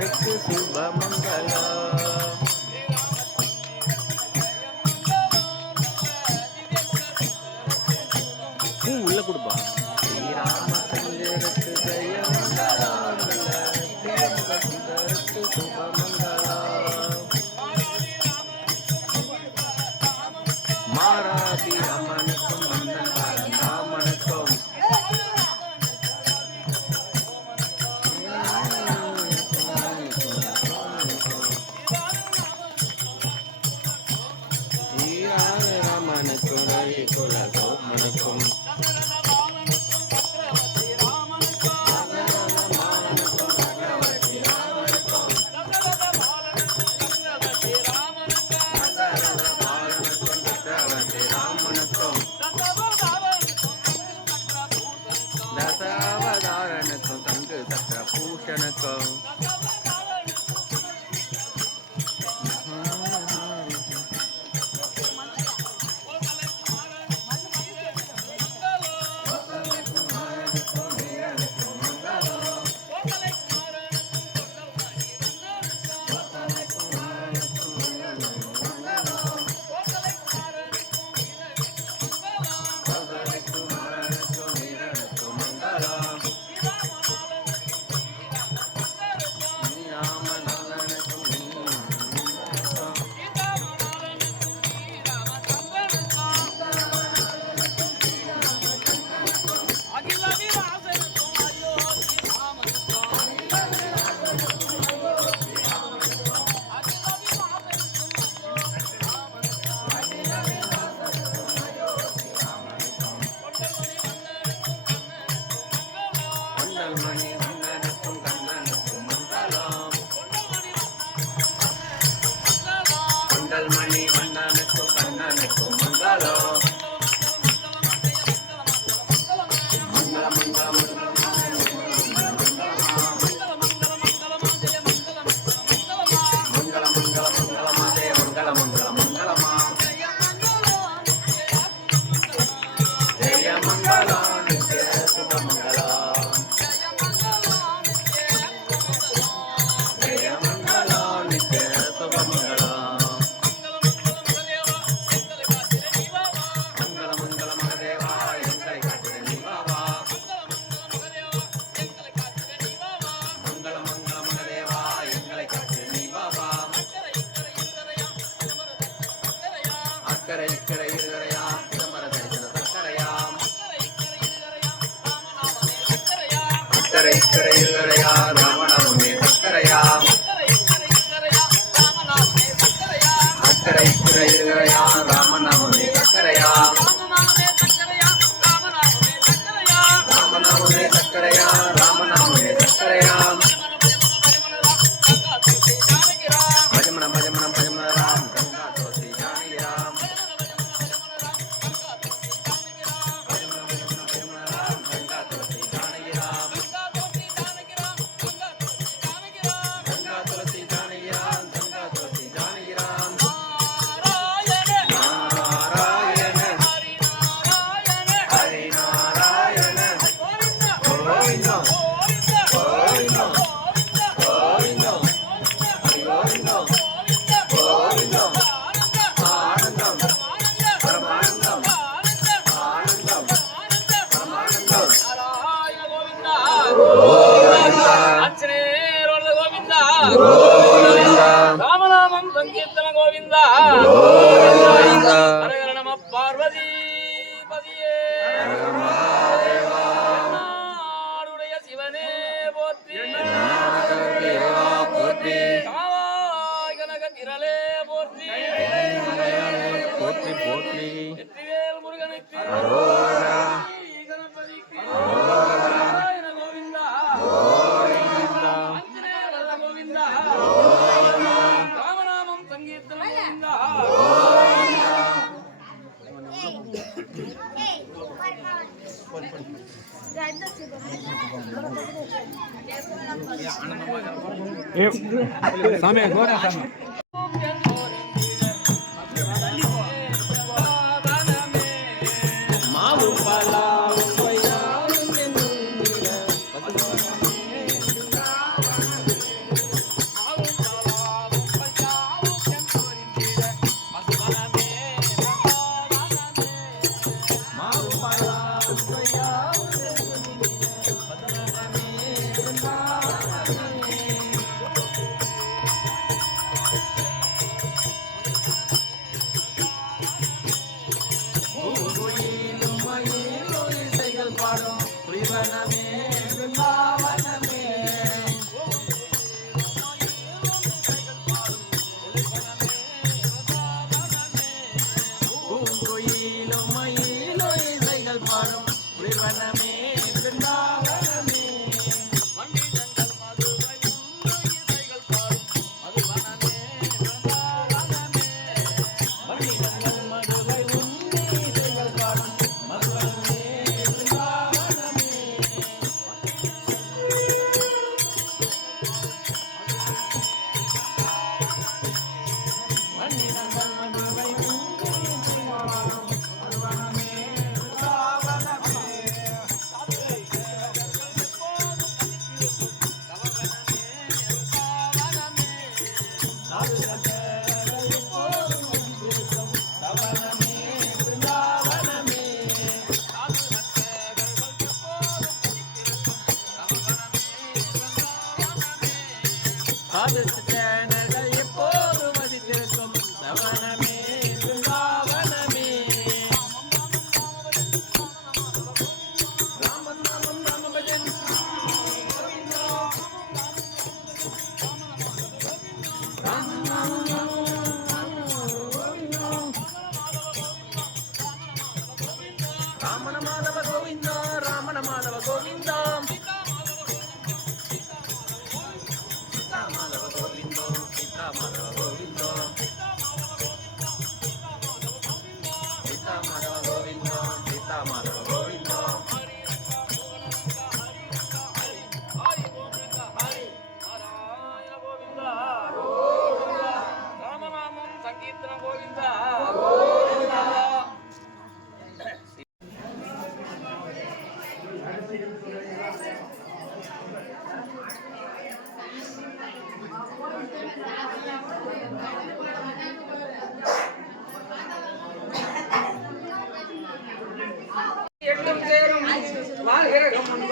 எல்லாருக்கு சுபமங்களா உள்ள கொடுப்பா. ஸ்ரீராமச்சந்திரக்கு ஜெயமங்களா மாராதி ரமண மணி Hallelujah Wow. સામે ગોરા સામે. త్రివనమే బృందావనమే Ram Ram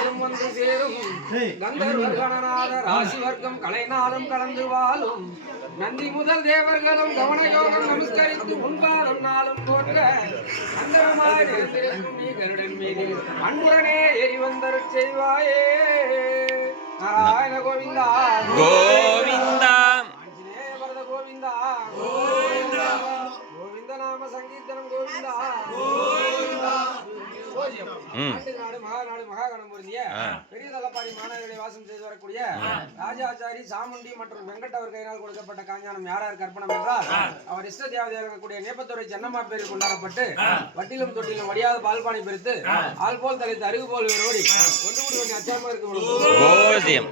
முன்பதும் வந்து சேரும். கந்தர்வர் கணநாதர் ராசி வர்க்கம் கலைநாதம் கலந்து வாழும். நந்தி முதல் தேவர்களும் கவன யோகம் நமஸ்கரித்து முன்காரம் நாளும் போன்ற இருந்திருக்கும் நீ கருடன் மீது அன்புடனே எரி வந்தருட் செய்வாயே. நாராயண கோவிந்தா. கோவிந்தா. ஆஞ்சநேய வரத கோவிந்தா கோவிந்தா. கோவிந்த. நாம சங்கீர்த்தனம் கோவிந்தா கோவிந்தா நாடு மகாகணம் பொருந்திய பெரிய தலப்பாடி மாநகரை வாசம் செய்து வரக்கூடிய ராஜாச்சாரி சாமுண்டி மற்றும் வெங்கட் அவர் கையினால் கொடுக்கப்பட்ட காஞ்சானம் யாரார் கற்பனம் என்றால் அவர் இஷ்ட தேவதையாக இருக்கக்கூடிய நேபத்துறை சென்னம்மா பேரில் கொண்டாடப்பட்டு வட்டிலும் தொட்டிலும் வடியாத பால்பானை பிரித்து ஆள் போல் தலைத்து அருகு போல் ஒன்று கூடி கொஞ்சம் இருக்கும் கோசியம்